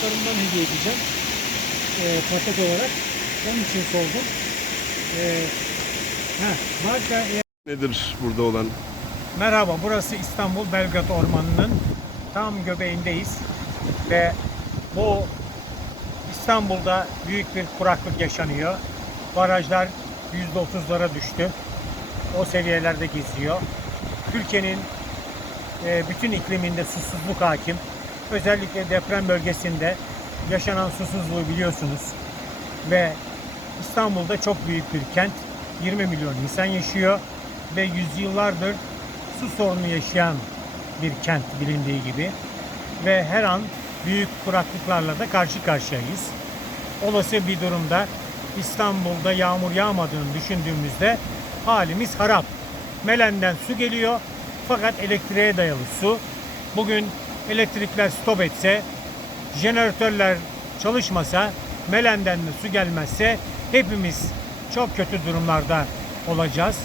çocuklarımdan hediye edeceğim. Ee, paket olarak. Onun için sordum. Ee, heh, marka Nedir burada olan? Merhaba, burası İstanbul Belgrad Ormanı'nın tam göbeğindeyiz ve bu İstanbul'da büyük bir kuraklık yaşanıyor. Barajlar %30'lara düştü. O seviyelerde geziyor. Türkiye'nin e, bütün ikliminde susuzluk hakim. Özellikle deprem bölgesinde yaşanan susuzluğu biliyorsunuz. Ve İstanbul'da çok büyük bir kent. 20 milyon insan yaşıyor ve yüzyıllardır su sorunu yaşayan bir kent bilindiği gibi ve her an büyük kuraklıklarla da karşı karşıyayız. Olası bir durumda İstanbul'da yağmur yağmadığını düşündüğümüzde halimiz harap. Melen'den su geliyor fakat elektriğe dayalı su. Bugün elektrikler stop etse, jeneratörler çalışmasa, Melen'den de su gelmezse hepimiz çok kötü durumlarda olacağız.